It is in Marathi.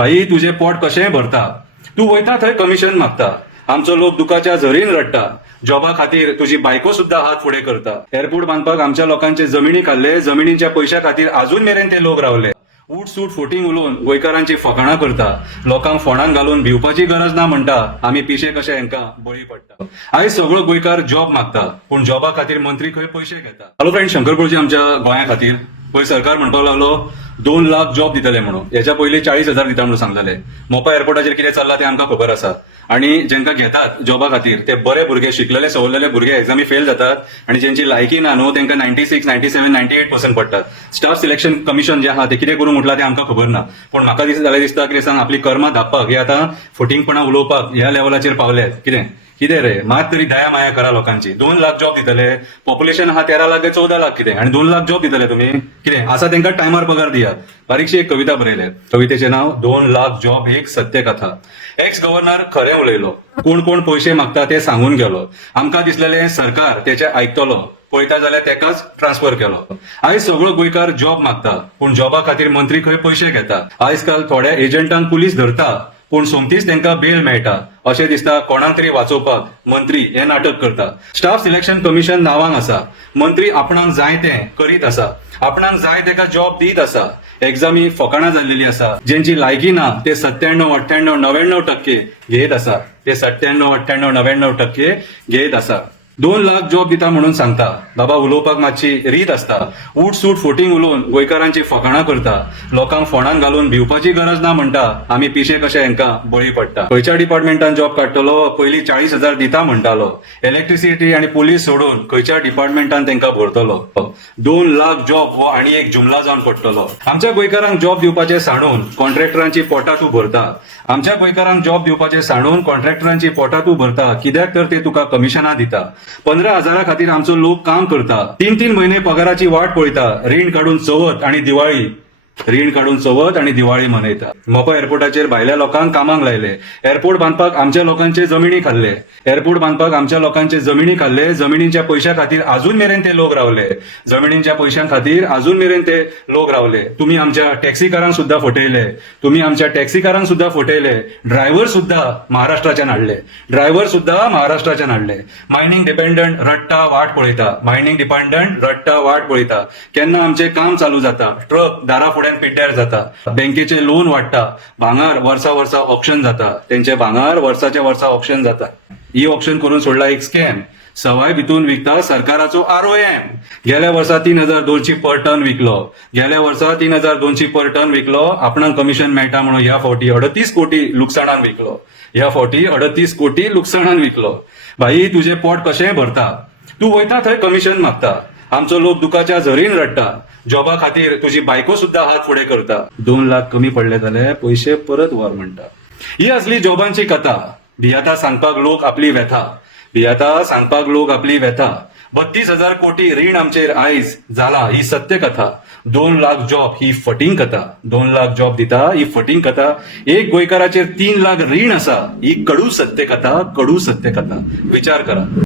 भाई तुझे पोट कशेंय भरता, तू वयता थंय कमिशन मागता, आमचो लोक दुखाच्या झरीन रडटा, जॉबा खातीर तुझी बायको सुद्धा हात फुडें करता. एअरपोर्ट बांदपाक आमच्या लोकांचे जमिनी खाल्ले, जमिनींच्या पैशा खातीर अजून मेरेन ते लोक रावले. उठ सूट फोटींग उलोवन गोंयकारांची फकाणां करता, लोकांक फोंडांत घालून भिवपाची गरज ना म्हणटा आमी पिशे कशे हांकां बळी पडटा. आयज सगळो गोंयकार जॉब मागता, पूण जॉबा खातीर मंत्री खंय पयशे घेता. हॅलो फ्रेंड, शंकरपूरजी आमच्या गोंया खातीर पळय सरकार म्हणपाक लागलो 2 लाख जॉब दितले म्हणून. याच्या पयलीं 40,000 दिता म्हणून सांगताले. मोपा एअरपोर्टाचेर कितें चल्लां तें आमकां खबर आसा. आणि जेंका घेतात जॉबा खातीर ते बरे भुरगे, शिकलेले सवरलेले भुरगे एक्झामी फेल जातात आणि ज्यांची लायकी ना न्हू तेंका 96, 97, 98% पडतात. स्टाफ सिलेक्शन कमिशन जे आहा ते कितें करून म्हटलां तें आमकां खबर ना. पण म्हाका दिसता कितें सांग, आपली कर्मां धापपाक हे आतां फटिंगपणा उलोवपाक ह्या लेवलाचेर पावल्यात. कितें रे, मात तरी दया माया करा लोकांची. 2 लाख जॉब दितले, पॉप्युलेशन हा 13 लाख 14 लाख कितें, आणि 2 लाख जॉब दितले तुम्ही. कितें आसा तेंका टायमार पगार दियात. बारीकशी एक कविता बरयले, कवितेचे नाव 2 लाख जॉब एक सत्य कथा. एक्स गव्हर्नर खरें उलयलो, कोण कोण पयशे मागता ते सांगून गेलो. आमकां दिसलेले सरकार तेचे आयकतलो, पळयता जाल्यार तेकाच ट्रान्सफर केलो. आयज सगळो गोंयकार जॉब मागता, पूण जॉबा खातीर मंत्री खंय पयशे घेता. आयज काल थोड्या एजंटांक पुलीस धरता, पूण सोमतीच तेंका बेल मेळटा. अशें दिसता कोणाक तरी वाचोवपाक मंत्री हे नाटक करता. स्टाफ सिलेक्शन कमिशन नावांक आसा, मंत्री आपणाक जाय तें करीत आसा, आपणाक जाय तेका जॉब दीत आसा. एक्झामी फकाणां जाल्लेली आसा, ज्यांची लायकी ना ते 97, 98, 99% घेत आसा. ते 97, 98, 99% घेत आसा. 2 लाख जॉब दिता म्हणून सांगता. बाबा उलोवपाक मातशी रीत असता. उठ सूट फोटींग उलोवन गोंयकारांची फकाणां करता, लोकांक फोंडांत घालून भिवपाची गरज ना म्हणटा आमी पिशे कशे हांकां बळी पडटा. खंयच्या डिपार्टमेंटान जॉब काडटलो, पयलीं 40,000 दिता म्हणटालो. इलेक्ट्रिसिटी आणि पुलीस सोडून खंयच्या डिपार्टमेंटान तेंकां भरतलो. 2 लाख जॉब हो आनी एक जुमला जावन पडटलो. आमच्या गोंयकारांक जॉब दिवपाचे सांडून कॉन्ट्रॅक्टरांची पोटां तूं भरता. आमच्या गोंयकारांक जॉब दिवपाचे सांडून कॉन्ट्रॅक्टरांची पोटां तूं भरता. कित्याक तर ते तुका कमिशनां दिता. 15,000 खातीर आमचो लोक काम करता. 3-3 महिने पगाराची वाट पळयता. रीण काढून चवथ आणि दिवाळी मनयता. मोपा एअरपोर्टाचेर भायल्या लोकांक कामाक लायले. एअरपोर्ट बांदपाक आमच्या लोकांचे जमिनी खाल्ले. जमिनींच्या पैशा खातीर अजून मेरेन ते लोक रावले. तुम्ही आमच्या टॅक्सीकारांक सुद्धा फटयले. ड्रायव्हर सुद्धा महाराष्ट्राच्यान हाडले. मायनिंग डिपेंडंट रडटा वाट पळयता. केन्ना आमचे काम चालू जाता, ट्रक दारा फुड्यान पिड्ड्यार जाता, बँकेचे लोन वाडटा, भांगार वर्सा ऑप्शन जाता. तेंचे भांगार वर्साच्या वर्सा ऑप्शन जाता. ई ऑप्शन करून सोडला एक स्कॅम. सवाय भितून विकता सरकाराचो ROM. गेल्या वर्सा 3,200 पर टन विकलो. आपणाक कमिशन मेळटा म्हणून ह्या फावटी 38 कोटी लुकसाणान विकलो. भाई तुझे पोट कशेंय भरता, तू वयता थंय कमिशन मागता, आमचो लोक दुखाच्या झरीन रडटा, जॉबा खातीर तुझी बायको सुद्धा हात फुडें करता. 2 लाख कमी पडले जाल्यार पयशे परत व्हर म्हणटा. ही असली जॉबांची कथा. भियाता सांगपाक लोक आपली व्यथा. 32,000 कोटी रीण आमचेर आयज जाला ही सत्य कथा. 2 लाख जॉब ही फटिंग कथा. 2 लाख जॉब दिता ही फटिंग कथा. एक गोंयकाराचेर 3 लाख रीण आसा ही कडू सत्य कथा. विचार करा.